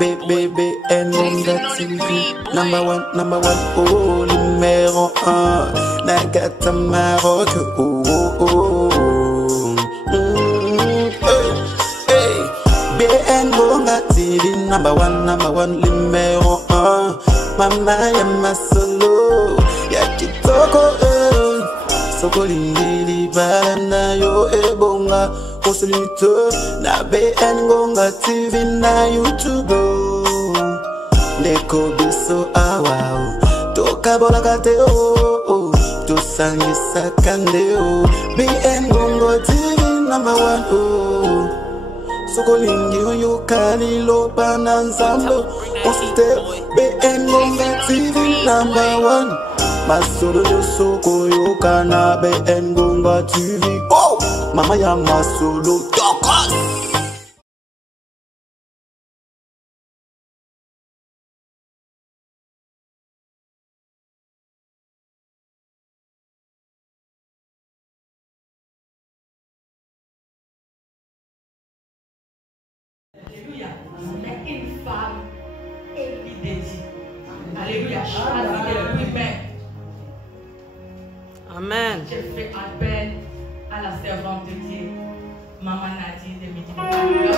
BBN TV. Number one, oh, numéro 1. Nagata Maroc, oh, oh, oh. Hey, BN Bonga TV. Number one, numéro 1. Mama ya masolo, ya kitoko, soko lindili balana yo ebonga. Konsulite na BN Bonga TV na YouTube. Ndeko biso awa toka bola kate o tosangisa kande o. BN Bonga TV number 1 o. Soko lingi yo kalilo bananzambo. Konsulite BN Bonga TV number 1. Masolo yo soko yo kana BN Bonga TV. Oh, mama ya masolo tokos. Alléluia. Mais une femme est dédiée. Alléluia. Choisis lui-même. Amen. J'ai fait appel à la servante de Dieu, Maman Nadine de Midi. Alléluia.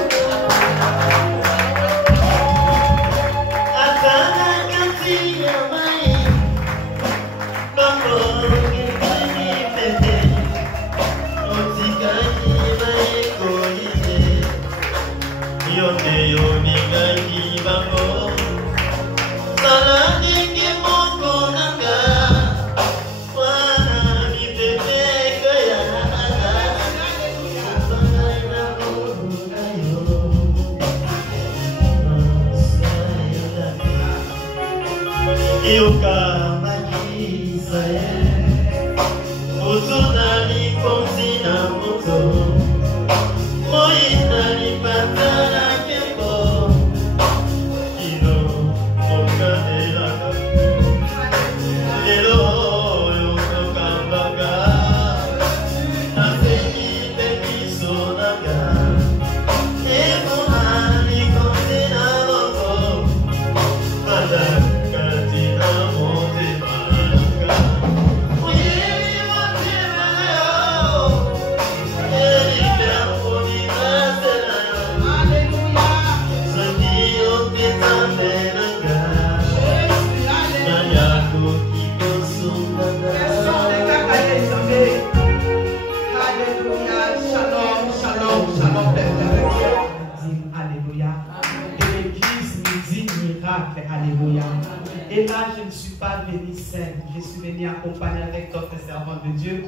Et là, je ne suis pas venue seule. Je suis venue accompagner avec d'autres servants de Dieu,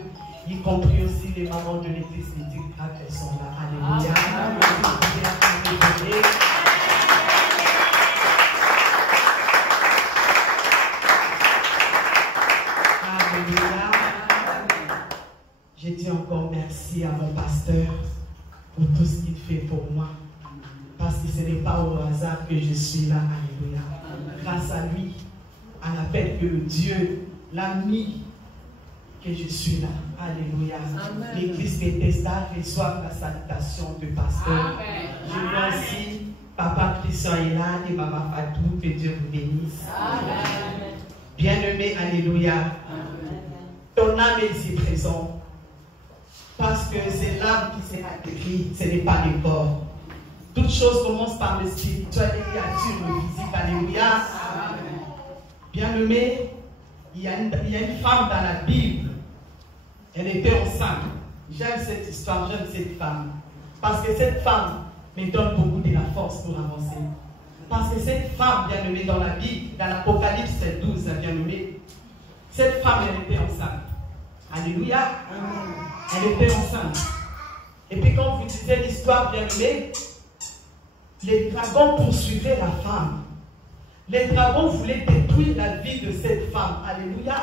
y compris aussi les mamans de l'église mythique. Elles sont là. Alléluia. Alléluia. Je dis encore merci à mon pasteur pour tout ce qu'il fait pour moi. Parce que ce n'est pas au hasard que je suis là. Alléluia. Grâce à lui, à l'appel que Dieu l'a mis, que je suis là. Alléluia. L'église Bethesda reçoit la salutation du pasteur. Amen. Je vois aussi Papa Christian est là et Maman Fatou, que Dieu vous bénisse. Bien-aimé, alléluia. Amen. Ton âme est ici présent. Parce que c'est l'âme qui s'est écrite, ce n'est pas le corps. Toute chose commence par le spirituel et il y a le physique. Alléluia. Bien-aimé, il y a une femme dans la Bible. Elle était enceinte. J'aime cette histoire, j'aime cette femme. Parce que cette femme me donne beaucoup de la force pour avancer. Parce que cette femme, bien-aimée, dans la Bible, dans l'Apocalypse 12, bien-aimée, cette femme, elle était enceinte. Alléluia. Elle était enceinte. Et puis quand vous lisez l'histoire, bien-aimée, les dragons poursuivaient la femme. Les dragons voulaient détruire la vie de cette femme. Alléluia.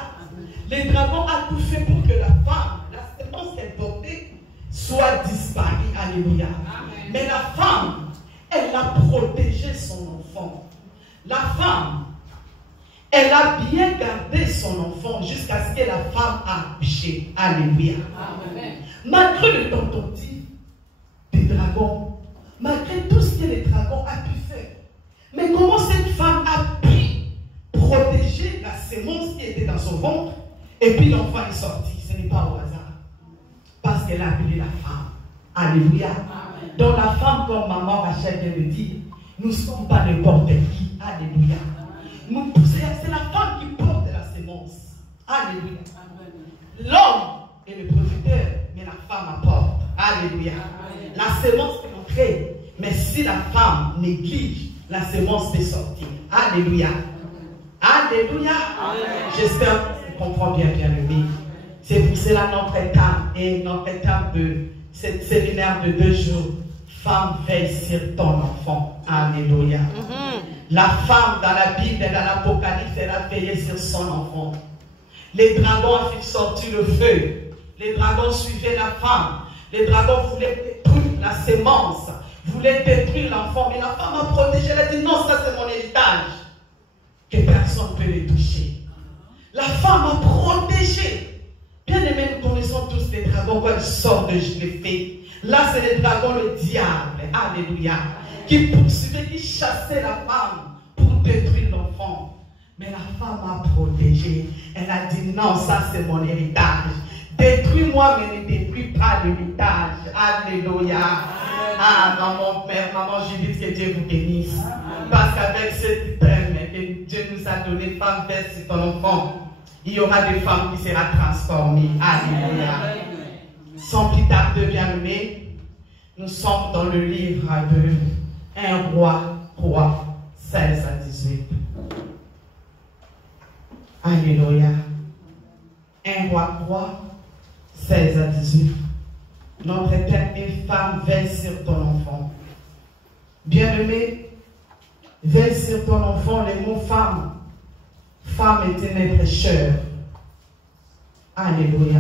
Les dragons ont tout fait pour que la femme, la sémence qu'elle portait, soit disparue. Alléluia. Mais la femme, elle a protégé son enfant. La femme, elle a bien gardé son enfant jusqu'à ce que la femme a accouché. Alléluia. Malgré le tentative des dragons, malgré tout ce que les dragons ont pu faire, mais comment cette femme a pu protéger la sémence qui était dans son ventre et puis l'enfant est sorti. Ce n'est pas au hasard. Parce qu'elle a appelé la femme. Alléluia. Amen. Donc la femme, comme maman Rachel vient de dire, nous ne sommes pas n'importe qui. Alléluia. C'est la femme qui porte la sémence. Alléluia. L'homme est le producteur, mais la femme apporte. Alléluia. Amen. La sémence peut entrer, mais si la femme néglige, la sémence peut sortir. Alléluia. Alléluia. J'espère que tu comprends bien, bien-aimé. C'est pour cela notre étape et notre étape de cette séminaire de 2 jours. Femme, veille sur ton enfant. Alléluia. La femme dans la Bible et dans l'Apocalypse, elle a veillé sur son enfant. Les dragons ont fait sortir le feu. Les dragons suivaient la femme. Les dragons voulaient détruire la sémence, voulaient détruire l'enfant. Mais la femme a protégé. Elle a dit non, ça c'est mon héritage. Que personne ne peut les toucher. La femme a protégé. Bien aimé, nous connaissons tous les dragons quand ils sortent de l'effet. Là, c'est les dragons, le diable. Alléluia. Qui poursuivait, qui chassait la femme pour détruire l'enfant. Mais la femme a protégé. Elle a dit non, ça c'est mon héritage. Détruis-moi, mais ne détruis pas l'héritage. Alléluia. Ah, maman, père, maman Judith, que Dieu vous bénisse. Parce qu'avec cette thème que Dieu nous a donné, femme, verse sur ton enfant, il y aura des femmes qui seront transformées. Alléluia. Sans plus tarder, bien-aimés, nous sommes dans le livre de 1 roi 3, 16 à 18. Alléluia. 1 roi 3, 16 à 18. Notre thème est femme, veille sur ton enfant. Bien-aimé, veille sur ton enfant, les mots femme. Femme est un être cher. Alléluia.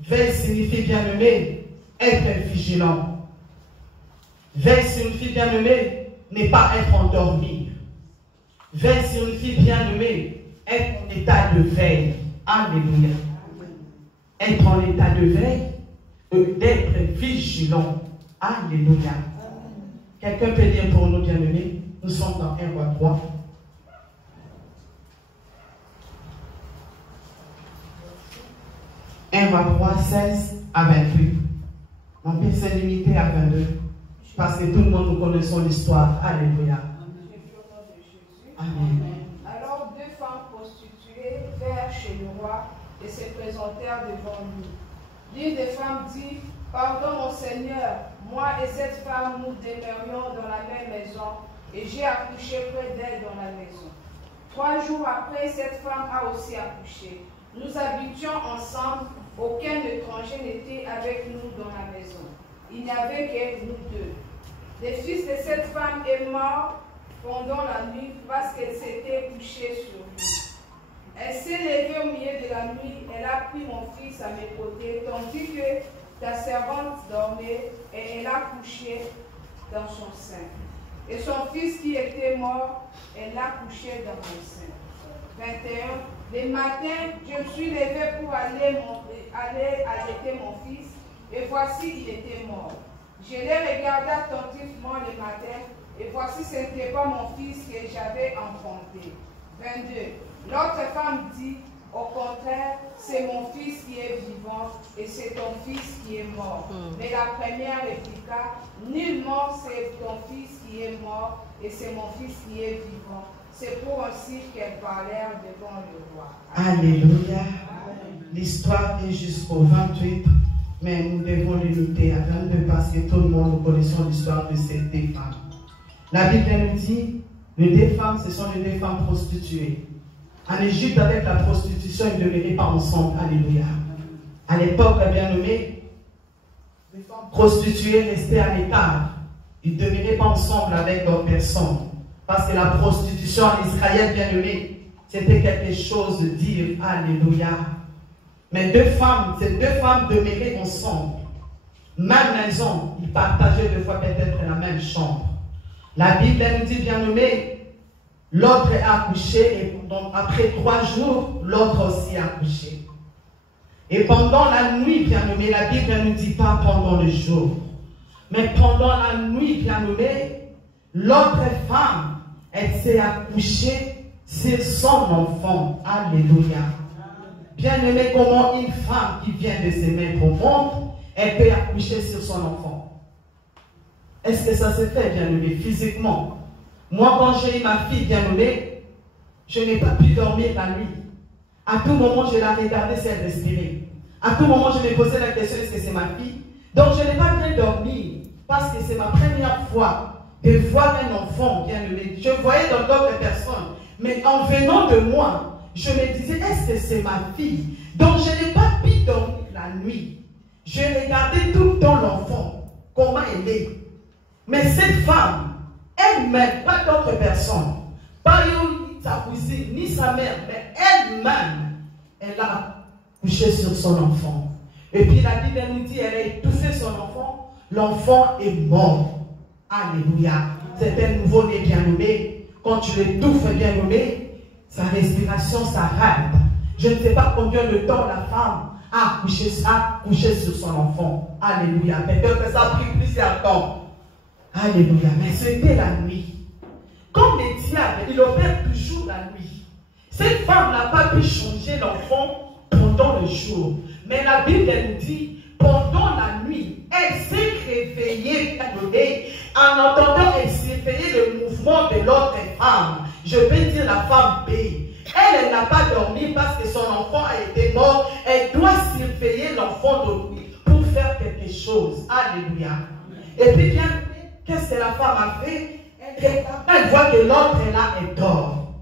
Veille signifie bien-aimé, être vigilant. Veille signifie bien-aimé, n'est pas être endormi. Veille signifie bien-aimé, être en état de veille. Alléluia. Être en état de veille, d'être vigilant. Alléluia. Quelqu'un peut dire pour nous, bien-aimés, nous sommes dans 1 roi 3. 1 roi 3, 16 à 28. On peut se limiter à 22. Parce que tout le monde nous connaissons l'histoire. Alléluia. Amen. Alors 2 femmes prostituées vinrent chez le roi et se présentèrent devant lui. L'une des femmes dit, pardon mon Seigneur, moi et cette femme nous demeurions dans la même maison et j'ai accouché près d'elle dans la maison. 3 jours après, cette femme a aussi accouché. Nous habitions ensemble, aucun étranger n'était avec nous dans la maison. Il n'y avait que nous 2. Le fils de cette femme est mort pendant la nuit parce qu'elle s'était couchée sur lui. Elle s'est levée au milieu de la nuit, elle a pris mon fils à mes côtés, tandis que ta servante dormait et elle a couché dans son sein. Et son fils qui était mort, elle l'a couché dans mon sein. 21. Le matin, je me suis levée pour aller allaiter mon fils, et voici, il était mort. Je l'ai regardé attentivement le matin, et voici, ce n'était pas mon fils que j'avais enfanté. 22. L'autre femme dit, au contraire, c'est mon fils qui est vivant, et c'est ton fils qui est mort. Mais la première répliqua, nullement c'est ton fils qui est mort, et c'est mon fils qui est vivant. C'est pour ainsi qu'elles parlèrent devant le roi. Alléluia. L'histoire est jusqu'au 28, mais nous devons limiter à 22 parce que tout le monde nous connaissons l'histoire de ces 2 femmes. La Bible nous dit, les 2 femmes, ce sont les 2 femmes prostituées. En Égypte, avec la prostitution, ils ne demeuraient pas ensemble. Alléluia. À l'époque, bien nommé, les femmes prostituées restaient à l'écart. Ils ne demeuraient pas ensemble avec d'autres personnes. Parce que la prostitution en Israël, bien aimé, c'était quelque chose de dire alléluia. Mais 2 femmes, ces 2 femmes demeuraient ensemble. Même maison, ils partageaient 2 fois peut-être la même chambre. La Bible nous dit, bien nommé, l'autre a accouché et donc après 3 jours, l'autre aussi a accouché. Et pendant la nuit, bien nommé, la Bible ne nous dit pas pendant le jour. Mais pendant la nuit, bien nommé, l'autre femme, Elle s'est accouchée sur son enfant. Alléluia. Bien-aimé, comment une femme qui vient de se mettre au monde, elle peut accoucher sur son enfant? Est-ce que ça se fait, bien-aimé, physiquement? Moi, quand j'ai eu ma fille bien-aimée, je n'ai pas pu dormir la nuit. À tout moment, je la regardais si elle respirait. À tout moment, je me posais la question, est-ce que c'est ma fille? Donc, je n'ai pas bien dormi, parce que c'est ma première fois de voir un enfant bien-aimé. Je voyais dans d'autres personnes, mais en venant de moi, je me disais, est-ce que c'est ma fille? Donc, je n'ai pas pu dormir la nuit. Je regardais tout le temps l'enfant, comment elle est. Mais cette femme, elle-même, pas d'autres personnes, pas sa cousine, ni sa mère, mais elle-même, elle a couché sur son enfant. Et puis la Bible nous dit, elle a étouffé son enfant, l'enfant est mort. Alléluia. C'est un nouveau-né bien-nommé. Quand tu l'étouffes bien-nommé, sa respiration s'arrête. Je ne sais pas combien de temps la femme a couché sur son enfant. Alléluia. Peut-être que ça a pris plusieurs temps. Alléluia. Mais c'était la nuit. Comme les diables, il opère toujours la nuit. Cette femme n'a pas pu changer l'enfant pendant le jour. Mais la Bible nous dit, pendant la nuit, elle s'est réveillée, en entendant, elle s'est réveillée le mouvement de l'autre femme. Je vais dire la femme B. Elle n'a pas dormi parce que son enfant a été mort. Elle doit surveiller l'enfant de nuit pour faire quelque chose. Alléluia. Et puis bien, qu'est-ce que la femme a fait? Elle voit que l'autre est là, elle dort.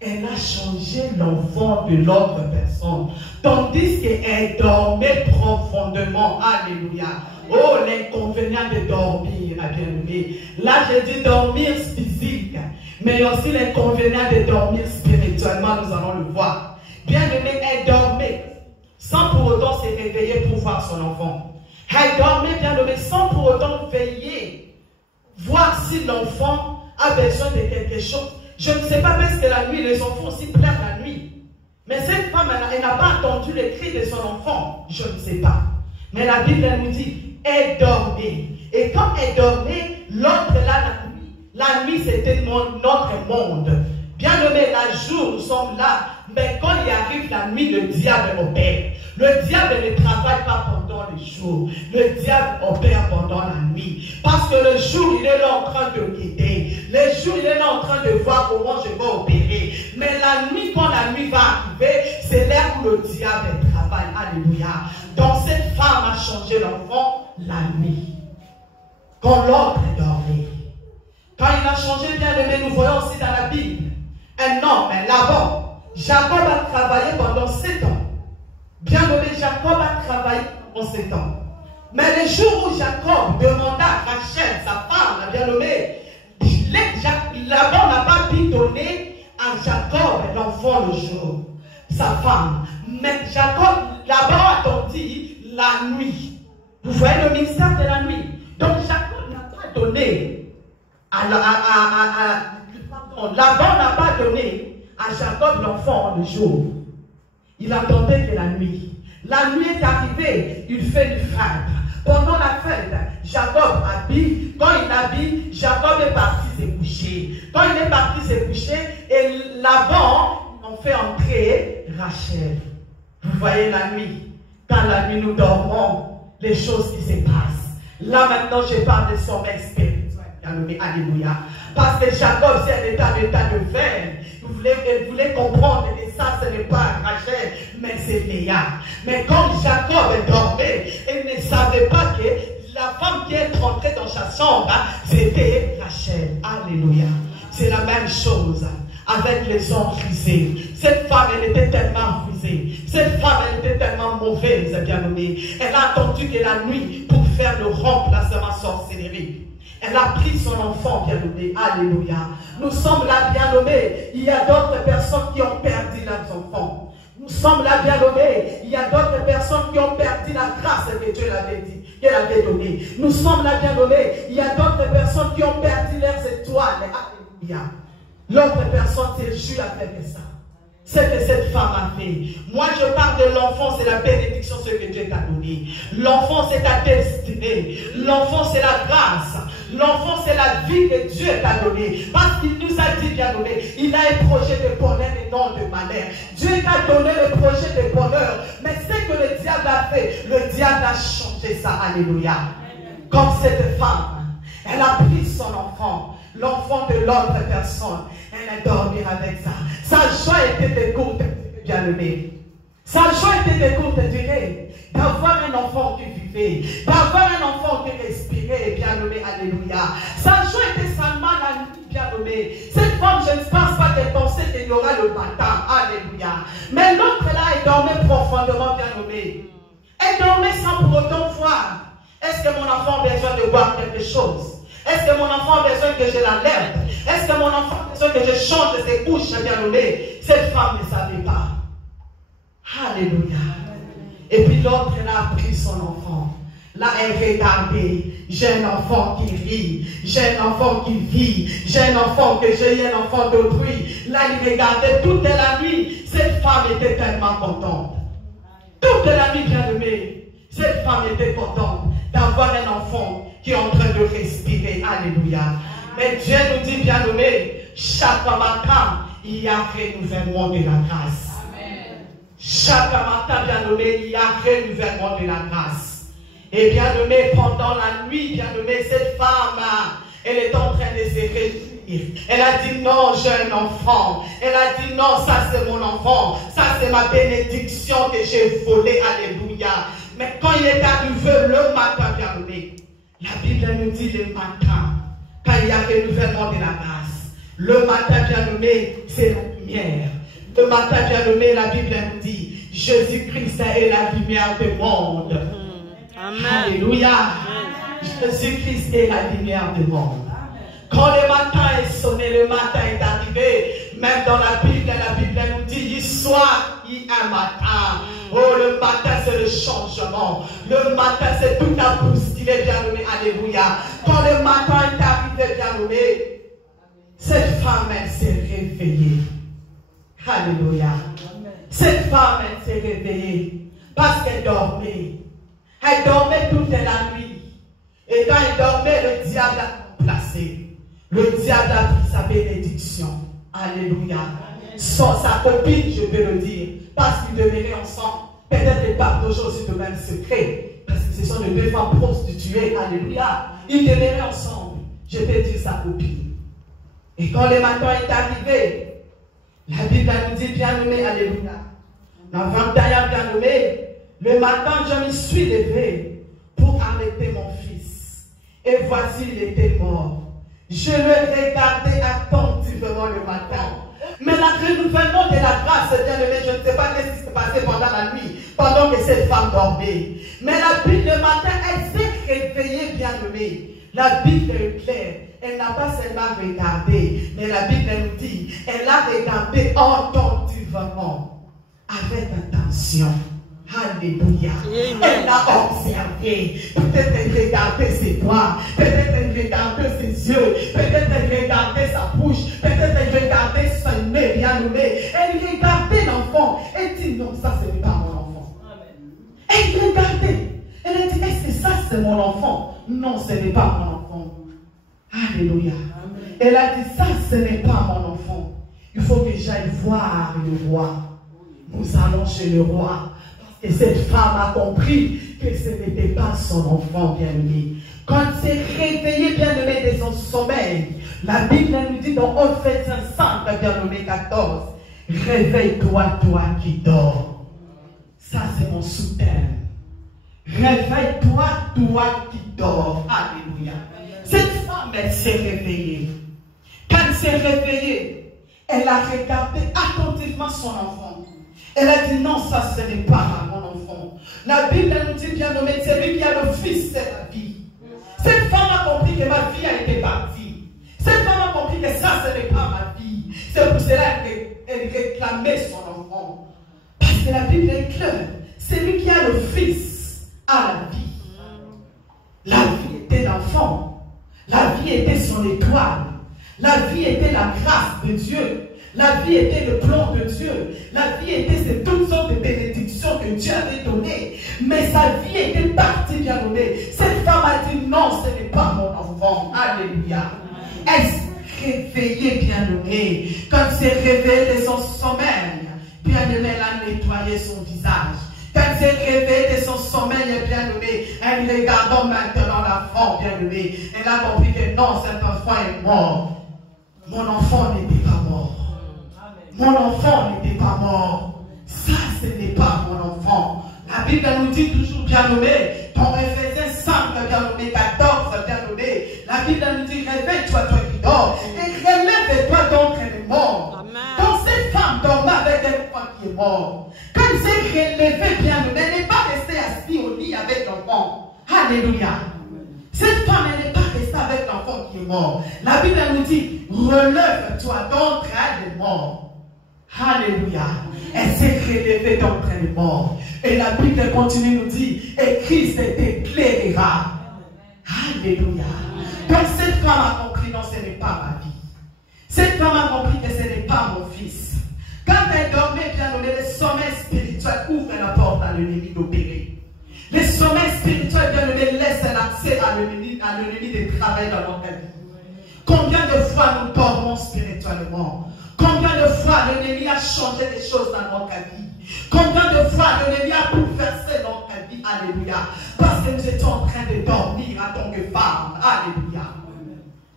Elle a changé l'enfant de l'autre personne. Tandis qu'elle dormait profondément. Alléluia. Oh, l'inconvénient de dormir, la bien-aimée. Là, j'ai dit dormir physique. Mais aussi l'inconvénient de dormir spirituellement, nous allons le voir. Bien-aimée, elle dormait sans pour autant se réveiller pour voir son enfant. Elle dormait, bien-aimée, sans pour autant veiller, voir si l'enfant a besoin de quelque chose. Je ne sais pas parce que la nuit, les enfants aussi pleurent la nuit. Mais cette femme, elle n'a pas entendu les cris de son enfant. Je ne sais pas. Mais la Bible, elle nous dit, elle dormait. Et quand elle dormait, l'autre là, la nuit, c'était notre monde. Bien aimé, la jour, nous sommes là. Mais quand il arrive la nuit, le diable opère. Le diable ne travaille pas pendant le jour. Le diable opère pendant la nuit. Parce que le jour, il est là en train de guider. Le jour, il est là en train de voir comment je vais opérer. Mais la nuit, quand la nuit va arriver, c'est là où le diable travaille. Alléluia. Donc cette femme a changé l'enfant la nuit. Quand l'autre dormait. Quand il a changé, bien aimé, nous voyons aussi dans la Bible un homme, là-bas. Jacob a travaillé pendant 7 ans. Bien aimé, Jacob a travaillé pendant 7 ans. Mais le jour où Jacob demanda à Rachel, sa femme, la bien-aimée, Laban n'a pas pu donner à Jacob l'enfant le jour, sa femme. Mais Jacob, Laban attendit la nuit. Vous voyez le mystère de la nuit. Donc Jacob n'a pas donné Laban n'a pas donné à Jacob l'enfant le jour. Il attendait que la nuit. La nuit est arrivée, il fait une fête. Pendant la fête, Jacob habille. Quand il habille, Jacob est parti se coucher. Quand il est parti se coucher, et Laban en fait entrer Rachel. Vous voyez la nuit. Quand la nuit nous dormons, les choses qui se passent. Là maintenant, je parle de sommeil spirituel. Alléluia. Parce que Jacob, c'est un état de veille. Elle voulait comprendre que ça, ce n'est pas Rachel, mais c'est Léa. Mais quand Jacob dormait, il ne savait pas que la femme qui est rentrée dans sa chambre, c'était Rachel. Alléluia. C'est la même chose avec les hommes rusés. Cette femme, elle était tellement rusée. Cette femme, elle était tellement mauvaise, bien nommée. Elle a attendu que la nuit pour faire le remplacement sorcellerie. Elle a pris son enfant, bien nommé. Alléluia. Nous sommes là, bien nommés. Il y a d'autres personnes qui ont perdu leurs enfants. Nous sommes là, bien nommés. Il y a d'autres personnes qui ont perdu la grâce que Dieu l'avait dit, qu'elle avait donnée. Nous sommes là, bien nommés. Il y a d'autres personnes qui ont perdu leurs étoiles. Alléluia. L'autre personne s'est jouée avec ça. C'est que cette femme a fait. Moi, je parle de l'enfant, c'est la bénédiction, ce que Dieu t'a donné. L'enfant, c'est ta destinée. prédestiné. L'enfant, c'est la grâce. L'enfant, c'est la vie que Dieu t'a donnée. Parce qu'il nous a dit, bien nommé, il a un projet de bonheur et non de malheur. Dieu t'a donné le projet de bonheur. Mais ce que le diable a fait, le diable a changé ça. Alléluia. Comme cette femme, elle a pris son enfant, l'enfant de l'autre personne. Elle a dormi avec ça. Sa joie était de courte, bien nommé. Sa joie était de courte durée. D'avoir un enfant qui vivait, d'avoir un enfant qui respirait, bien nommé, alléluia. Sa joie était seulement la nuit, bien nommé. Cette femme, je ne pense pas qu'elle pensait qu'il y aura le matin, alléluia. Mais l'autre là, elle dormait profondément, bien nommé. Elle dormait sans pour autant voir. Est-ce que mon enfant a besoin de boire quelque chose? Est-ce que mon enfant a besoin que je l'alerte? Est-ce que mon enfant a besoin que je change ses couches, bien nommé? Cette femme ne savait pas. Alléluia. Et puis l'autre, elle a pris son enfant. Là, elle regardait. J'ai un enfant qui rit. J'ai un enfant qui vit. J'ai un enfant que j'ai un enfant d'autrui. Là, il regardait toute la nuit. Cette femme était tellement contente. Toute la nuit, bien aimée. Cette femme était contente d'avoir un enfant qui est en train de respirer. Alléluia. Mais Dieu nous dit, bien aimé, chaque matin, il y a renouvellement de la grâce. Chaque matin, bien nommé, il y a renouvellement de la grâce. Et bien nommé, pendant la nuit, bien nommé, cette femme, elle est en train de se réjouir. Elle a dit non, j'ai un enfant. Elle a dit non, ça c'est mon enfant. Ça c'est ma bénédiction que j'ai volée. Alléluia. Mais quand il est arrivé le matin, bien nommé, la Bible nous dit le matin, quand il y a renouvellement de la grâce, le matin, bien nommé, c'est la lumière. Le matin, bien nommé, la Bible nous dit, Jésus-Christ est la lumière du monde. Amen. Alléluia. Jésus-Christ est la lumière du monde. Quand le matin est sonné, le matin est arrivé, même dans la Bible nous dit, il soir, il y a un matin. Oh, le matin, c'est le changement. Le matin, c'est tout à bousculer, bien nommé. Alléluia. Quand le matin est arrivé, bien nommé, cette femme, elle s'est réveillée. Alléluia. Cette femme, elle s'est réveillée parce qu'elle dormait. Elle dormait toute la nuit. Et quand elle dormait, le diable l'a placé. Le diable a pris sa bénédiction. Alléluia. Sans sa copine, je peux le dire, parce qu'ils demeuraient ensemble. Peut-être ils partagent aussi de même secret. Parce que ce sont les deux femmes prostituées. Alléluia. Ils demeuraient ensemble. Je peux dire sa copine. Et quand le matin est arrivé, la Bible nous dit, bien nommé, alléluia. Dans 21, bien nommé, le matin, je me suis levé pour arrêter mon fils. Et voici, il était mort. Je le regardais attentivement le matin. Mais le renouvellement de la grâce, bien aimé, je ne sais pas ce qui s'est passé pendant la nuit, pendant que cette femme dormait. Mais la Bible, le matin, elle s'est réveillée, bien aimée. La Bible est claire. Elle n'a pas seulement regardé, mais la Bible nous dit, elle a regardé attentivement, avec attention. Alléluia. Elle a observé. Peut-être elle regardait ses doigts, peut-être elle regardait ses yeux, peut-être elle regardait sa bouche, peut-être elle regardait son nez, bien nommé. Elle regardait l'enfant. Elle dit non, ça ce n'est pas mon enfant. Elle regardait. Elle a dit, est-ce que ça c'est mon enfant? Non, ce n'est pas mon enfant. Alléluia. Amen. Elle a dit, ça ce n'est pas mon enfant. Il faut que j'aille voir le roi. Nous allons chez le roi. Et cette femme a compris que ce n'était pas son enfant bien-aimé. Quand elle s'est réveillée bien-aimée de son sommeil, la Bible nous dit dans Ephésiens 5, bien-aimé 14, réveille-toi, toi qui dors. Ça c'est mon soutien. Réveille-toi, toi qui dors. Alléluia. Cette femme, elle s'est réveillée. Quand elle s'est réveillée, elle a regardé attentivement son enfant. Elle a dit non, ça ce n'est pas mon enfant. La Bible nous dit bien nommé, c'est lui qui a le fils, c'est la vie. Cette femme a compris que ma vie a été partie. Cette femme a compris que ça ce n'est pas ma vie. C'est pour cela qu'elle réclamait son enfant. Parce que la Bible est claire. C'est lui qui a le fils à la vie. La vie était l'enfant. La vie était son étoile. La vie était la grâce de Dieu. La vie était le plan de Dieu. La vie était toutes sortes de bénédictions que Dieu avait données. Mais sa vie était partie, bien nommée. Cette femme Alléluia. Elle s'est réveillée, bien-aimée. Quand elle s'est réveillée de son sommeil, bien-aimée, elle a nettoyé son visage. Quand elle s'est réveillée de son sommeil, bien-aimée, elle regardant maintenant l'enfant, bien-aimée. Elle a compris que non, cet enfant est mort. Mon enfant n'était pas mort. Mon enfant n'était pas mort. Ça, ce n'est pas mon enfant. La Bible nous dit toujours, bien-aimé, dans Éphésiens 5, bien-aimé, 14, bien-aimé, la Bible nous dit, réveille-toi, toi qui dors, et relève-toi d'entre les morts. Donc cette femme dormait avec un enfant qui est mort. Quand elle s'est relevée, bien-aimé, elle n'est pas restée assise au lit avec l'enfant. Alléluia. Cette femme, elle n'est pas restée avec l'enfant qui est mort. La Bible nous dit, relève-toi d'entre les morts. Alléluia. Elle s'est relevée d'entre les morts. Et la Bible continue nous dit, et Christ t'éclairera. Alléluia. Donc cette femme a compris, non, ce n'est pas ma vie. Cette femme a compris que ce n'est pas mon fils. Quand elle dormait, bien nommé, le sommeil spirituel ouvre la porte à l'ennemi d'opérer. Le sommeil spirituel, bien nommé, laisse l'accès à l'ennemi de travailler dans notre vie. Combien de fois nous dormons spirituellement? Combien de fois l'ennemi a changé des choses dans notre vie? Combien de fois l'ennemi a bouleversé notre vie? Alléluia. Parce que nous étions en train de dormir en tant que femme. Alléluia.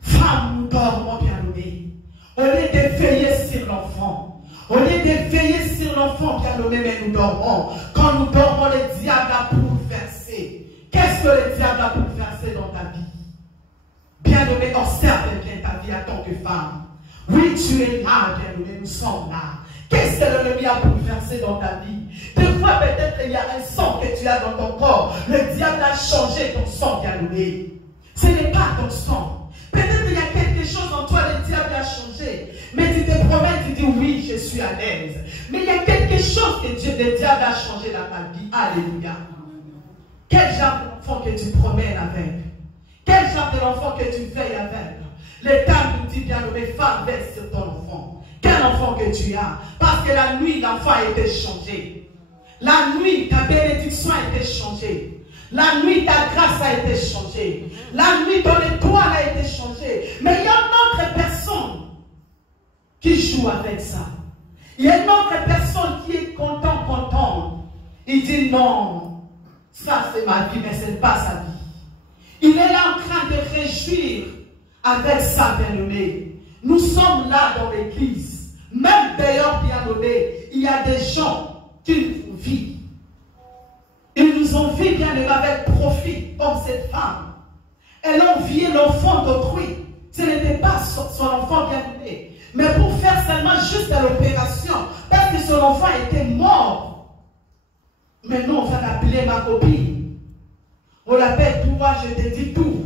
Femme, nous dormons, bien-aimés. Au lieu de veiller sur l'enfant, au lieu de veiller sur l'enfant, bien-aimé, mais nous dormons. Quand nous dormons, le diable a bouleversé. Qu'est-ce que le diable a bouleversé dans ta vie? Bien-aimé, observe bien ta vie en tant que femme. Oui, tu es là, bien-aimé, nous sommes là. Qu'est-ce que l'ennemi a bouleversé dans ta vie? Des fois, peut-être il y a un sang que tu as dans ton corps. Le diable a changé ton sang, bien-aimé. Ce n'est pas ton sang. Peut-être il y a quelque chose en toi, le diable a changé. Mais tu te promets, tu dis oui, je suis à l'aise. Mais il y a quelque chose que le diable a changé dans ta vie. Alléluia. Quel genre d'enfant que tu promènes avec? Quel genre d'enfant que tu veilles avec? L'État nous dit, bien-aimé, femme, veille sur ton enfant. Quel enfant que tu as? Parce que la nuit, l'enfant a été changé. La nuit, ta bénédiction a été changée. La nuit, ta grâce a été changée. La nuit, ton étoile a été changée. Mais il y a une autre personne qui joue avec ça. Il y a une autre personne qui est contente. Il dit non, ça c'est ma vie, mais ce n'est pas sa vie. Il est là en train de réjouir avec ça, bien-aimé. Nous sommes là dans l'église. Même d'ailleurs, bien-aimé, il y a des gens qui nous vivent. Ils nous ont vu, bien-aimé, avec profit, comme cette femme. Elle a envié l'enfant d'autrui. Ce n'était pas son enfant, bien-aimé, mais pour faire seulement juste l'opération, parce que son enfant était mort. Maintenant, on va l'appeler ma copine. On l'appelle toi, je te dis tout.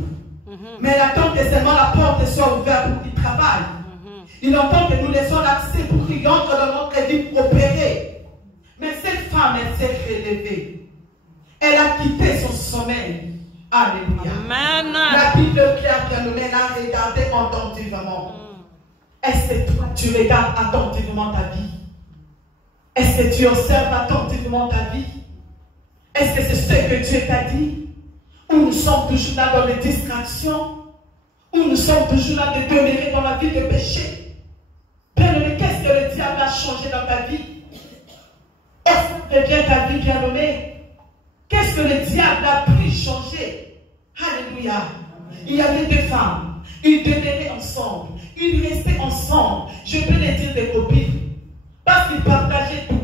Mais elle attend que seulement la porte soit ouverte pour qu'il travaille. Il entend que nous laissons l'accès pour qu'il entre dans notre vie pour opérer. Mais cette femme, elle s'est relevée. Elle a quitté son sommeil. Alléluia. Amen. La Bible claire, bien-aimée, elle a regardé attentivement. Est-ce que toi, tu regardes attentivement ta vie? Est-ce que tu observes attentivement ta vie? Est-ce que c'est ce que Dieu t'a dit? Ou nous sommes toujours là dans les distractions? Ou nous sommes toujours là de demeurer dans la vie de péché? Bien-aimé, qu'est-ce que le diable a changé dans ta vie? Est-ce que bien ta vie, bien-aimé? Qu'est-ce que le diable a pu changer? Alléluia. Il y avait deux femmes. Ils demeuraient ensemble. Ils restaient ensemble. Je peux les dire des copines. Parce qu'ils partageaient tout.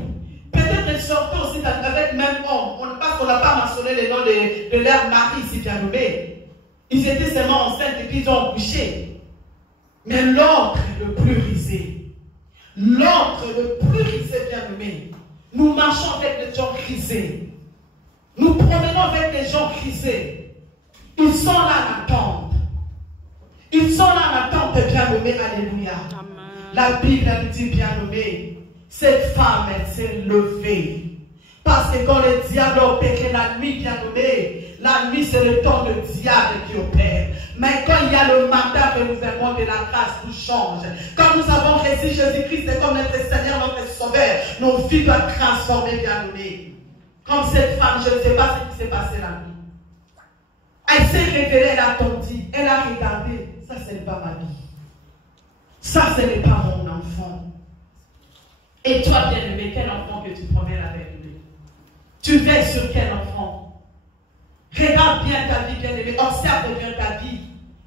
Peut-être qu'ils sortaient aussi avec le même homme. Parce qu'on n'a pas mentionné les noms de leur mari, si bien nommé. Ils étaient seulement enceintes et puis ils ont couché. Mais l'autre le plus risé. L'autre le plus risé, bien nommé. Nous marchons avec les gens risés. Nous promenons avec des gens risés. Ils sont là à attendre. Ils sont là à attendre, bien nommé. Alléluia. Amen. La Bible nous dit, bien nommé, cette femme, elle s'est levée. Parce que quand le diable a opéré la nuit, bien nommé, la nuit c'est le temps de diable qui opère. Mais quand il y a le mandat renouvellement de la grâce, tout change. Quand nous avons reçu Jésus-Christ, c'est comme notre Seigneur, notre Sauveur, nos vies doivent transformer, bien nommé. Comme cette femme, je ne sais pas ce qui s'est passé la nuit. Elle s'est révélée, elle a attendu, elle a regardé. Ça c'est n'est pas ma vie. Ça, ce n'est pas mon enfant. Et toi, bien-aimé, quel enfant que tu promènes avec lui? Tu veilles sur quel enfant? Regarde bien ta vie, bien-aimé. Observe bien ta vie.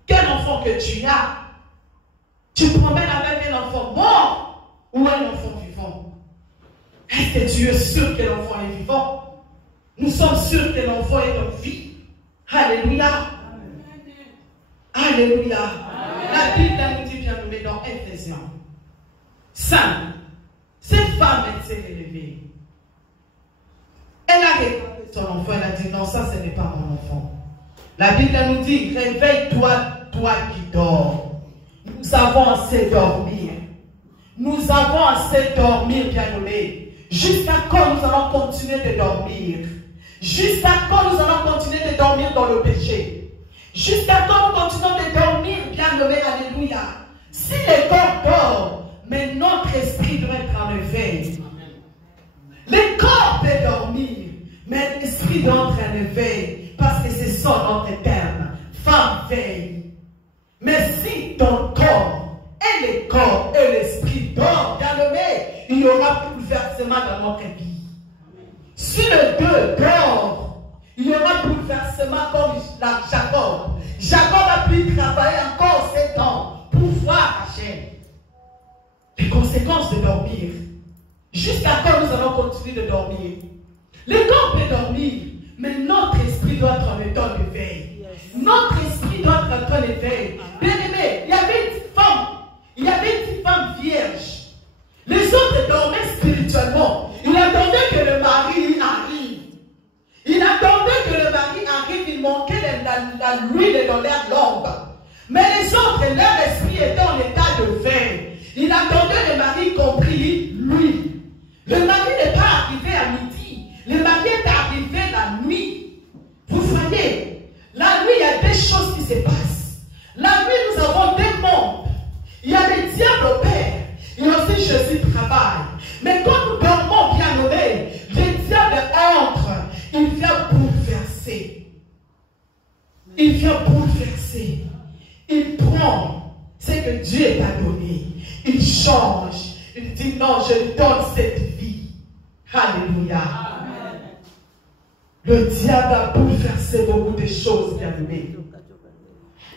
Quel enfant que tu as? Tu promènes avec un enfant mort ou un enfant vivant? Est-ce que tu es sûr que l'enfant est vivant? Nous sommes sûrs que l'enfant est en vie. Alléluia. Alléluia. La Bible nous dit, bien nommé dans Ephésiens 5, cette femme, elle s'est élevée. Elle a regardé son enfant, elle a dit, non, ça, ce n'est pas mon enfant. La Bible nous dit, réveille-toi, toi qui dors. Nous avons assez dormir. Nous avons assez dormir, bien-aimés. Jusqu'à quand nous allons continuer de dormir? Jusqu'à quand nous allons continuer de dormir dans le péché? Jusqu'à quand nous continuons de dormir, bien-aimés? Alléluia. Si le corps dort, mais notre esprit doit être en éveil. Le corps peut dormir, mais l'esprit doit être en éveil. Parce que c'est ça notre terme. Femme veille. Mais si ton corps et le corps et l'esprit dorment, bien-aimé, il y aura bouleversement dans notre vie. Si le deux dort, il y aura bouleversement comme Jacob. Jacob a pu travailler encore 7 ans pour voir Rachel. Les conséquences de dormir. Jusqu'à quand nous allons continuer de dormir? Le corps peut dormir, mais notre esprit doit être en état de veille. Notre esprit doit être en état de veille. Bien aimé, il y avait une petite femme vierge. Les autres dormaient spirituellement. Il attendait que le mari arrive. Il attendait que le mari arrive. Il manquait la l'huile dans leur lampe. Mais les autres, leur esprit était en état de veille. Il attendait le mari compris lui. Le mari n'est pas arrivé à midi. Le mari est arrivé la nuit. Vous voyez, la nuit, il y a des choses qui se passent. La nuit, nous avons des mondes. Il y a les diables au Père. Il y a aussi Jésus travaille. Mais quand nous dormons bien nommés, les diables entrent. Il vient bouleverser. Il vient bouleverser. Il prend ce que Dieu t'a donné. Il change. Il dit non, je lui donne cette vie. Alléluia. Amen. Le diable a bouleversé beaucoup de choses, bien aimé.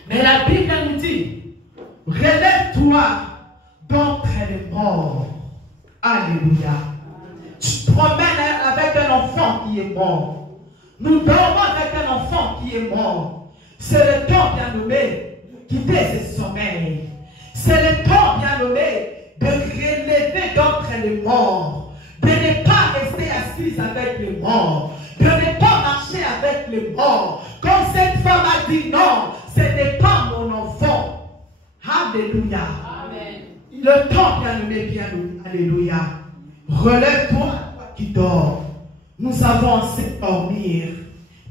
Mais la Bible nous dit, relève-toi d'entre les morts. Alléluia. Tu te promènes avec un enfant qui est mort. Nous dormons avec un enfant qui est mort. C'est le temps, bien nommé, de quitter ce sommeil. C'est le temps, bien nommé, de relever d'entre les morts. De ne pas rester assise avec les morts. De ne pas marcher avec les morts. Comme cette femme a dit non, ce n'est pas mon enfant. Alléluia. Amen. Le temps, bien nommé, bien nommé. Alléluia. Relève-toi, toi qui dors. Nous avons assez dormir.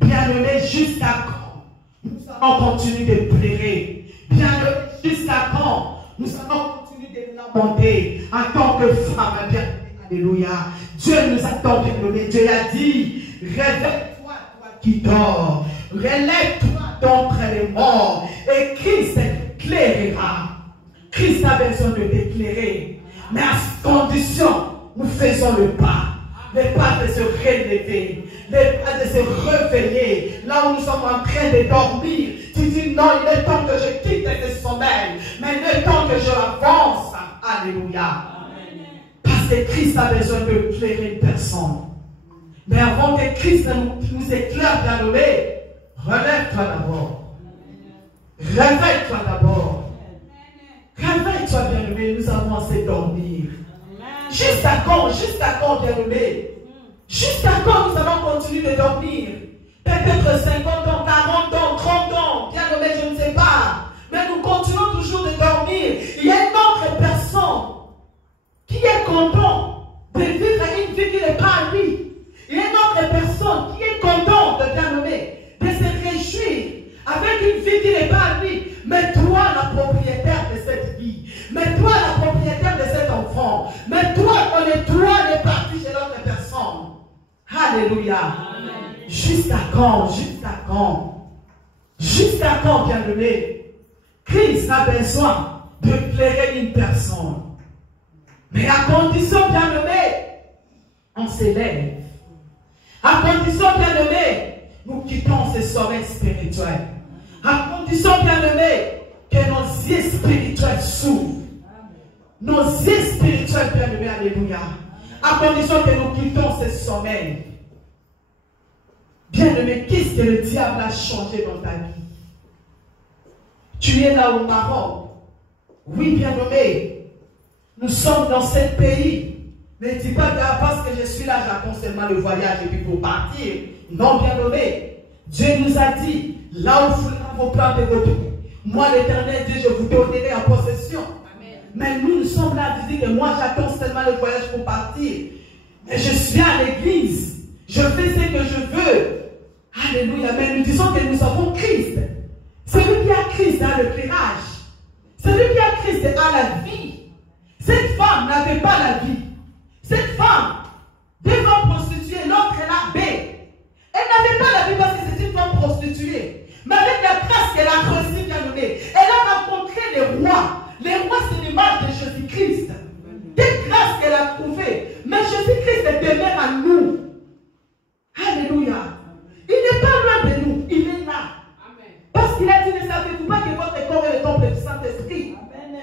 Bien nommé, jusqu'à quand nous allons continuer de pleurer? Bien nommé, jusqu'à quand nous allons continuer de lamenter en tant que femme? Bien, alléluia. Dieu nous attend, bien nommé. Dieu a dit, réveille-toi, toi qui dors. Relève-toi d'entre les morts. Et Christ éclairera. Christ a besoin de t'éclairer. Mais à condition, nous faisons le pas. Le pas de se relever. Le pas de se réveiller. Là où nous sommes en train de dormir. Tu dis non, il est temps que je quitte ce sommeil. Mais il est temps que je avance. Alléluia. Amen. Parce que Christ a besoin de éclairer une personne. Mais avant que Christ nous éclaire, bien nommé, relève-toi d'abord. Réveille-toi d'abord. Réveille-toi, bien nommé, nous avons assez dormir. Jusqu'à quand, bien nommé? Jusqu'à quand nous allons continuer de dormir? Peut-être 50 ans, 40 ans, 30 ans, bien nommé, je ne sais pas. Mais nous continuons toujours de dormir. Il y a une autre personne qui est content de vivre une vie qui n'est pas à lui. Il y a une autre personne qui est contente, bien nommé, de se réjouir avec une vie qui n'est pas à lui. Mais toi, la propriétaire de cette vie. Mais toi, la propriétaire de cet enfant. Mais toi, on est toi les parties chez l'autre personne. Alléluia. Amen. Jusqu'à quand? Jusqu'à quand? Jusqu'à quand, bien-aimé? Christ a besoin de éclairer une personne. Mais à condition, bien aimé, on s'élève. À condition, bien aimé, nous quittons ce sommeil spirituel. À condition, bien aimé, que nos yeux spirituels s'ouvrent. Nos yeux spirituels, bien aimé, alléluia. À condition que nous quittons ce sommeil. Bien aimé, qu'est-ce que le diable a changé dans ta vie? Tu es là au Maroc. Oui, bien aimé. Nous sommes dans ce pays. Ne dis pas que parce que je suis là, j'attends seulement le voyage et puis pour partir. Non, bien aimé. Dieu nous a dit, là où vous vos plans de votre vie, moi l'Éternel Dieu, je vous donnerai en possession. Amen. Mais nous sommes là à dire que moi j'attends seulement le voyage pour partir. Mais je suis à l'église. Je fais ce que je veux. Alléluia. Mais nous disons que nous avons Christ. Celui qui a Christ a l'éclairage. Celui qui a Christ a la vie. Cette femme n'avait pas la vie. Cette femme, devant prostituée, l'autre est là, B. Elle n'avait pas la vie parce que c'est une femme prostituée. Mais avec la grâce qu'elle a reçue, bien nommée, elle a rencontré les rois. Les rois, c'est l'image de Jésus-Christ. Quelle grâce qu'elle a trouvée. Mais Jésus-Christ demeure à nous. Alléluia. Il n'est pas loin de nous, il est là. Parce qu'il a dit, ne savez-vous pas que votre corps est le temple du Saint-Esprit?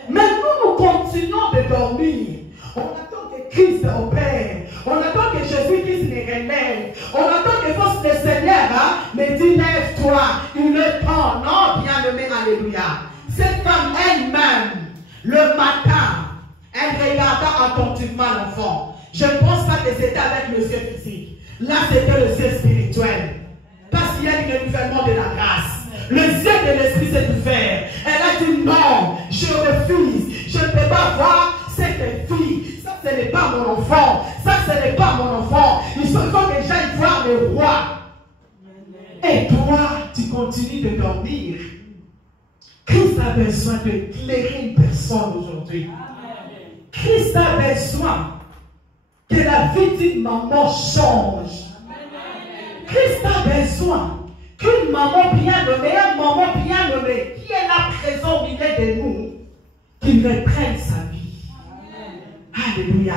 Mais nous continuons de dormir. On attend que Christ opère. On attend que Jésus-Christ les relève. On attend que force le Seigneur me dit, lève-toi. Il est temps. Non, bien-aimé, alléluia. Cette femme elle-même, le matin, elle regarda attentivement l'enfant. Je ne pense pas que c'était avec le yeux physique. Là, c'était le yeux spirituel. Parce qu'il y a un renouvellement de la grâce. Le yeux de l'esprit s'est ouvert. Elle a dit non, je refuse. Je ne peux pas voir cette fille. Ça, ce n'est pas mon enfant. Ça, ce n'est pas mon enfant. Il faut que j'aille voir le roi. Et toi, tu continues de dormir. Christ a besoin d'éclairer une personne aujourd'hui. Christ a besoin que la vie d'une maman change. Christ a besoin qu'une maman bien nommée, un maman bien nommé, qui est là présent au milieu de nous, qu'il reprenne sa vie. Alléluia.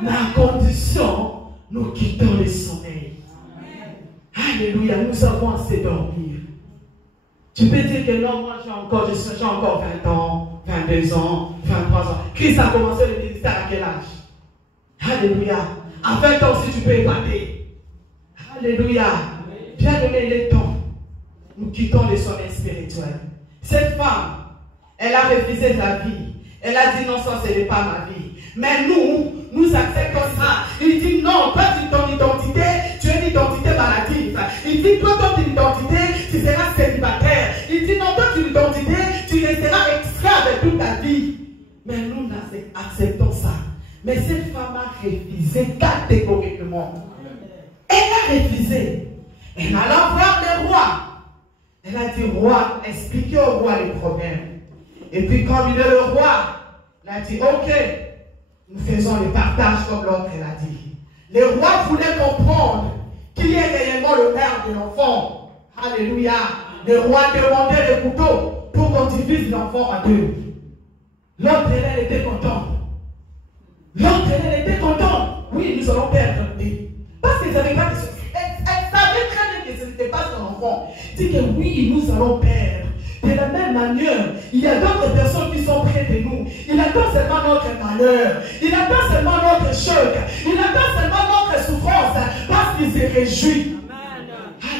Mais à condition, nous quittons le sommeil. Alléluia. Nous avons assez dormir. Tu peux dire que non, moi j'ai encore 20 ans, 22 ans, 23 ans. Christ a commencé le ministère à quel âge? Alléluia. À 20 ans aussi tu peux évader. Alléluia. Bien aimé, il est temps. Nous quittons le sommeil spirituel. Cette femme, elle a refusé la vie. Elle a dit non, ça ce n'est pas ma vie. Mais nous acceptons ça. Il dit non, toi ton identité, tu as une identité maladive. Il dit toi ton identité, tu seras célibataire. Il dit non, toi ton identité, tu resteras esclave toute ta vie. Mais nous acceptons ça. Mais cette femme a refusé catégoriquement. Elle a refusé. Elle alla voir le roi. Elle a dit, roi, expliquez au roi les problèmes. Et puis comme il est le roi, elle a dit, ok, nous faisons le partage comme l'autre, elle a dit. Le roi voulait comprendre qui est réellement le père de l'enfant. Alléluia. Le roi demandait le couteau pour qu'on divise l'enfant en deux. L'autre, elle était contente. L'autre, elle était contente. Oui, nous allons perdre. Parce qu'ils n'avaient pas de soucis. Elle savait très bien que ce n'était pas son enfant. Elle dit que oui, nous allons perdre. De la même manière, il y a d'autres personnes qui sont près de nous. Il attend seulement notre malheur. Il attend seulement notre choc. Il attend seulement notre souffrance. Parce qu'il se réjouit.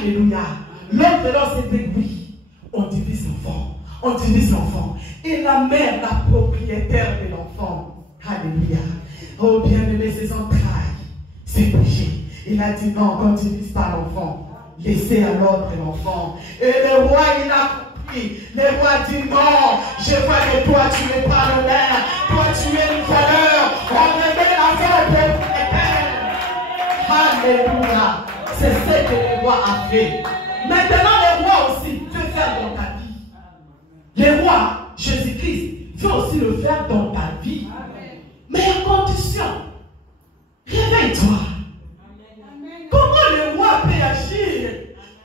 Alléluia. L'autre là, c'était oui. On divise l'enfant. On divise l'enfant. Et la mère, la propriétaire de l'enfant. Alléluia. Oh bien-aimé, ses entrailles, c'est péché. Il a dit non, on ne divise pas l'enfant. Laissez à l'ordre l'enfant. Et le roi, il a compris. Le roi dit non, je vois que toi, tu n'es pas le maire. Toi, tu es une valeur. On remet l'enfant au propriétaire. Alléluia. C'est ce que le roi a fait. Maintenant, le roi aussi veut faire dans ta vie. Le roi, Jésus-Christ, veut aussi le faire dans ta vie. Mais à condition, réveille-toi. Comment le roi peut agir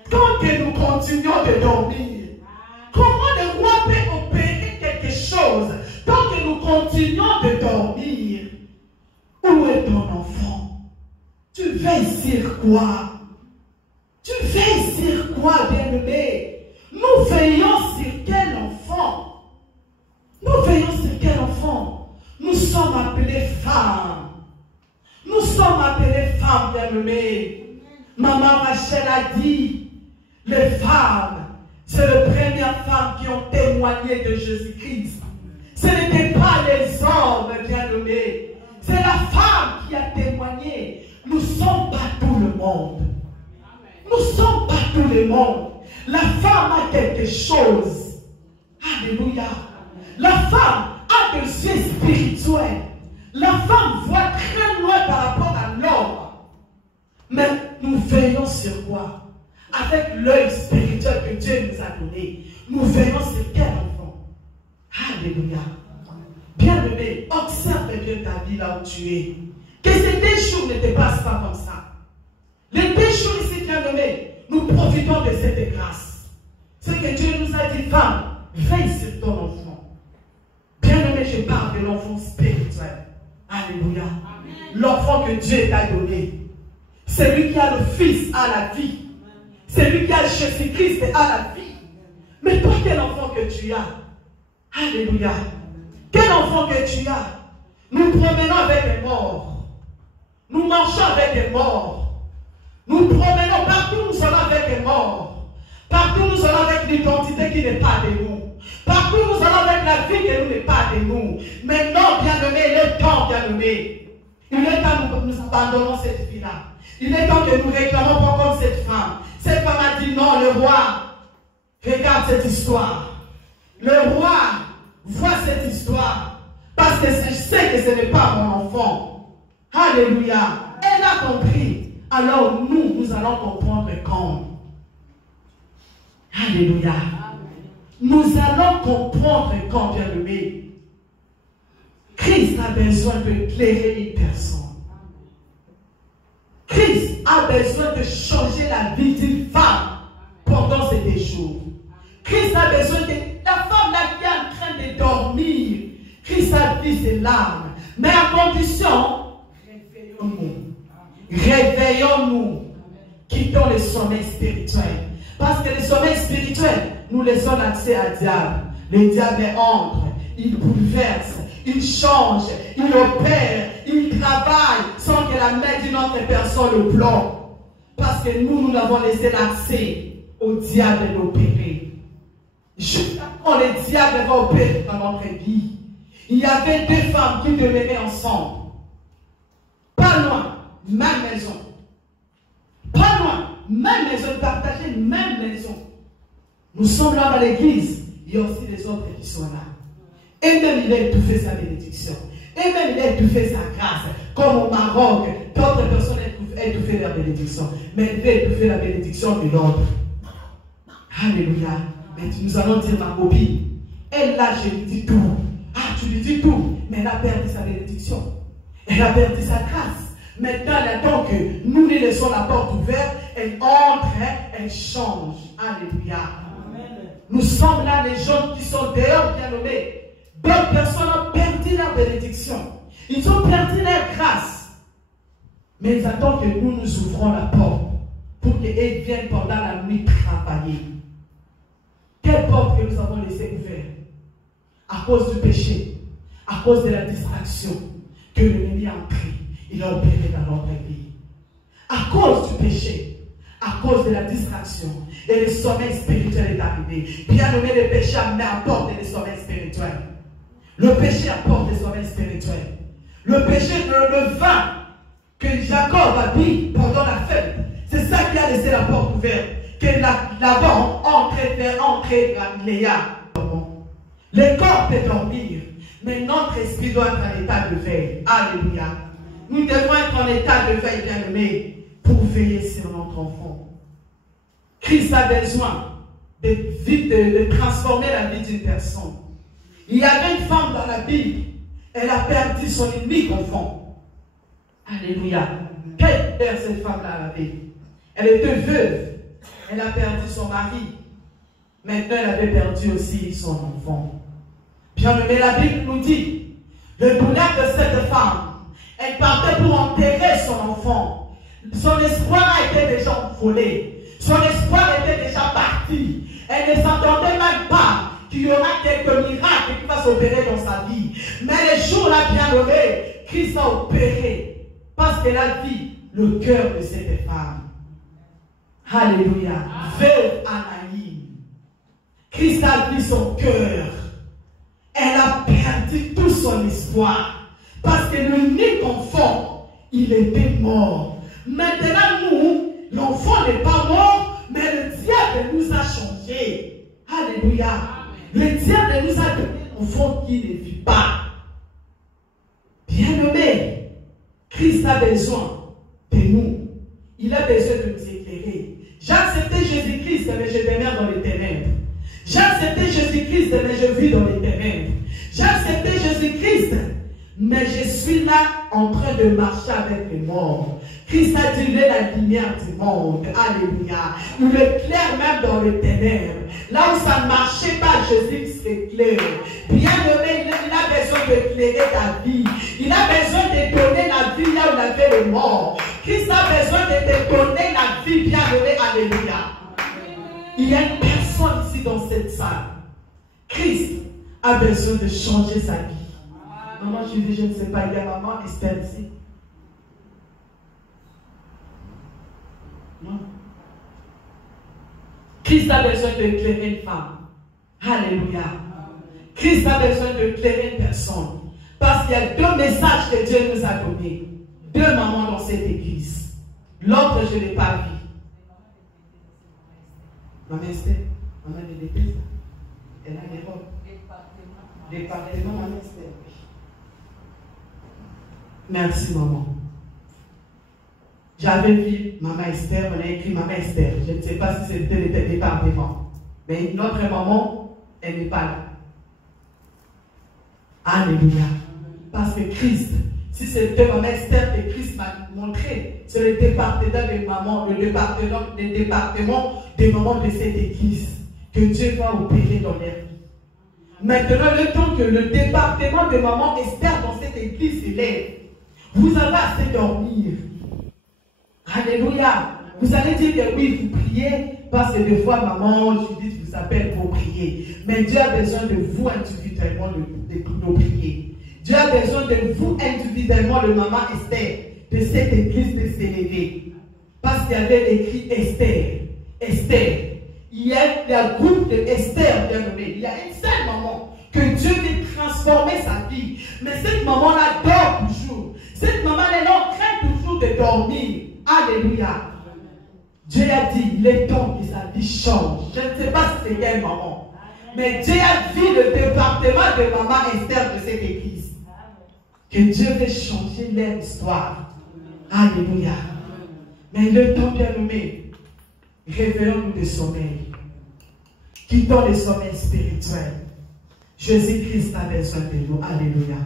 quand nous continuons de dormir? Comment le roi peut opérer où est ton enfant? Tu veilles sur quoi? Tu veilles sur quoi, bien-aimé? Nous veillons sur quel enfant? Nous veillons sur quel enfant? Nous sommes appelés femmes. Nous sommes appelés femmes, bien-aimées. Maman Rachel a dit, les femmes, c'est les premières femmes qui ont témoigné de Jésus-Christ. Ce n'était pas les hommes, bien-aimés. C'est la femme qui a témoigné. Nous ne sommes pas tout le monde. Nous ne sommes pas tout le monde. La femme a quelque chose. Alléluia. La femme a des yeux spirituels. La femme voit très loin par rapport à l'homme. Mais nous veillons sur quoi? Avec l'œil spirituel que Dieu nous a donné. Nous veillons sur quel enfant? Alléluia. Bien-aimé, observe bien ta vie là où tu es. Que ces 2 jours ne te passent pas comme ça. Les 2 jours ici, bien-aimé, nous profitons de cette grâce. C'est que Dieu nous a dit, femme, veille sur ton enfant. Bien-aimé, je parle de l'enfant spirituel. Alléluia. L'enfant que Dieu t'a donné. Celui qui a le Fils a la vie. Celui qui a Jésus-Christ a la vie. Mais toi, quel enfant que tu as? Alléluia. Quel enfant que tu as? Nous promenons avec les morts. Nous marchons avec les morts. Nous promenons partout, nous sommes avec les morts. Partout, nous sommes avec l'identité qui n'est pas de nous. Partout, nous allons avec la vie qui n'est pas de nous. Maintenant, bien-aimé, il est temps, bien-aimé. Il est temps que nous abandonnons cette vie-là. Il est temps que nous réclamons pas comme cette femme. Cette femme a dit non, le roi, regarde cette histoire. Le roi voit cette histoire. Parce que je sais que ce n'est pas mon enfant. Alléluia. Elle a compris. Alors nous allons comprendre quand. Alléluia. Nous allons comprendre quand, bien-aimé, Christ a besoin d'éclairer une personne. Christ a besoin de changer la vie d'une femme pendant ces 2 jours. Christ a besoin de la femme là qui est en train de dormir. Christ a vu ses larmes. Mais à condition, réveillons-nous. Réveillons-nous. Quittons le sommeil spirituel. Parce que le sommeil spirituel, nous laissons l'accès à diable. Le diable entre, il bouleverse, il change, il opère, il travaille sans que la main d'une autre personne le bloque. Parce que nous avons laissé l'accès au diable d'opérer. Juste quand le diable va opérer dans notre vie, il y avait 2 femmes qui demeuraient ensemble. Pas loin, même maison. Pas loin, même maison, partager une même maison. Nous sommes là dans l'église, il y a aussi les autres qui sont là. Et même il a étouffé sa bénédiction. Et même il a étouffé sa grâce. Comme au Maroc, d'autres personnes ont étouffé leur bénédiction. Mais il a étouffé la bénédiction de l'autre. Alléluia. Mais nous allons dire ma copine. Elle là, je lui dis tout. Ah, tu lui dis tout. Mais elle a perdu sa bénédiction. Elle a perdu sa grâce. Maintenant, elle attend que nous lui laissons la porte ouverte. Elle entre, elle change. Alléluia. Amen. Nous sommes là, les gens qui sont dehors, bien nommés. D'autres personnes ont perdu leur bénédiction. Ils ont perdu leur grâce. Mais ils attendent que nous nous ouvrons la porte pour qu'ils viennent pendant la nuit travailler. Quelle porte que nous avons laissée ouverte? À cause du péché, à cause de la distraction que l'ennemi a pris, il a opéré dans notre vie. À cause du péché, à cause de la distraction, et le sommeil spirituel est arrivé. Bien nommé, le péché apporte le sommeil spirituel. Le péché apporte le sommeil spirituel. Le péché, le vin que Jacob a bu pendant la fête, c'est ça qui a laissé la porte ouverte. Que là-bas, entrer Léa. Le corps peut dormir, mais notre esprit doit être en état de veille. Alléluia. Nous devons être en état de veille, bien-aimés, pour veiller sur notre enfant. Christ a besoin de transformer la vie d'une personne. Il y avait une femme dans la Bible, elle a perdu son unique enfant. Alléluia. Quelle père cette femme-là avait? Elle était veuve, elle a perdu son mari. Maintenant, elle avait perdu aussi son enfant. Bien-aimé, la Bible nous dit, le bonheur de cette femme, Elle partait pour enterrer son enfant. Son espoir a été déjà volé. Son espoir était déjà parti. Elle ne s'attendait même pas qu'il y aura quelques miracles qui vont s'opérer dans sa vie. Mais les jours-là, bien nommé, Christ a opéré parce qu'elle a vu le cœur de cette femme. Alléluia. Veuve Anaïm. Christ a vu son cœur. Elle a perdu tout son espoir. Parce que l'unique enfant, il était mort. Maintenant, nous, l'enfant n'est pas mort, mais le diable nous a changé. Alléluia. Le diable nous a donné l'enfant qui ne vit pas. Bien-aimé, Christ a besoin de nous. Il a besoin de nous éclairer. J'ai accepté Jésus-Christ, mais je demeure dans les ténèbres. J'ai accepté Jésus-Christ, mais je vis dans les ténèbres. J'ai accepté Jésus-Christ, mais je suis là en train de marcher avec les morts. Christ a dit, il est la lumière du monde. Alléluia. Il éclaire même dans les ténèbres. Là où ça ne marchait pas, Jésus s'éclaire. Bien-aimé, il a besoin d'éclairer ta vie. Il a besoin de donner la vie là où il avait les morts. Christ a besoin de te donner la vie, bien-aimé. Alléluia. Il y a une personne ici dans cette salle. Christ a besoin de changer sa vie. Maman, je dis, je ne sais pas, il y a maman Esther ici. Non. Christ a besoin d'éclairer une femme. Alléluia. Christ a besoin d'éclairer une personne. Parce qu'il y a deux messages que Dieu nous a donnés. Deux mamans dans cette église. L'autre, je ne l'ai pas vu. Maman Esther, maman de l'église, elle a des robes. Département, maman Esther. Merci, maman. J'avais vu maman Esther, on a écrit maman Esther. Je ne sais pas si c'était le département. Mais notre maman, elle n'est pas là. Alléluia. Parce que Christ, si c'était maman Esther que Christ m'a montré, c'est le département des mamans, le département des mamans de cette église que Dieu va opérer dans leur vie. Maintenant, le temps que le département de maman Esther dans cette église s'élève, vous avez assez dormir. Alléluia. Vous allez dire que oui, vous priez parce que des fois, maman Judith vous appelle pour prier. Mais Dieu a besoin de vous individuellement de prier. Dieu a besoin de vous individuellement, le maman Esther, de cette église de s'élever. Parce qu'il y avait écrit Esther. Esther. Il y a un groupe de Esther, bien nommé. Il y a une seule maman que Dieu veut transformer sa vie. Mais cette maman-là dort toujours. Cette maman elle est en train toujours de dormir. Alléluia. Dieu a dit, il est temps que sa vie change. Je ne sais pas si c'est quelle maman. Mais Dieu a vu le département de maman Esther de cette église. Que Dieu veut changer leur histoire. Alléluia. Mais le temps bien nommé, réveillons-nous de sommeil. Quittons le sommeil spirituel. Jésus-Christ a besoin de nous. Alléluia.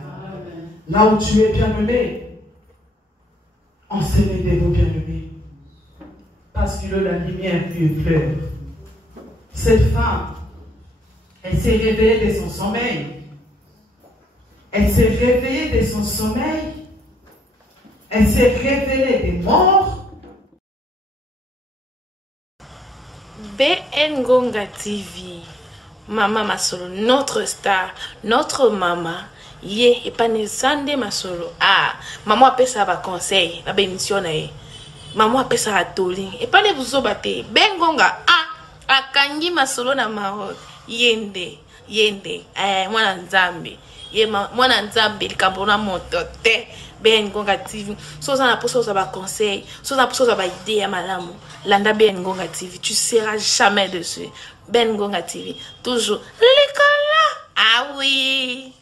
Là où tu es bien nommé, enseignez-vous bien nommé. Parce qu'il a la lumière qui éclaire. Cette femme, elle s'est réveillée de son sommeil. Elle s'est réveillée de son sommeil. Elle s'est réveillée des morts. BN Ngonga TV, Maman Masolo, notre star, notre maman. Ye, et pas ne sande Masolo. Ah, maman appelle ça va conseil, la bénédiction. Maman appelle ça à toli. Et pas ne vous obate. BN Ngonga, ah, akangi Masolo na maho. Yende, mwana nzambe. Ye, mwana nzambe, likabona motote. BN Ngonga TV. Soza na poso za ba conseil, soza na poso za ba idée ya malamu. Landa BN Ngonga TV, tu seras jamais dessus. BN Ngonga TV, toujours l'école là. Ah oui.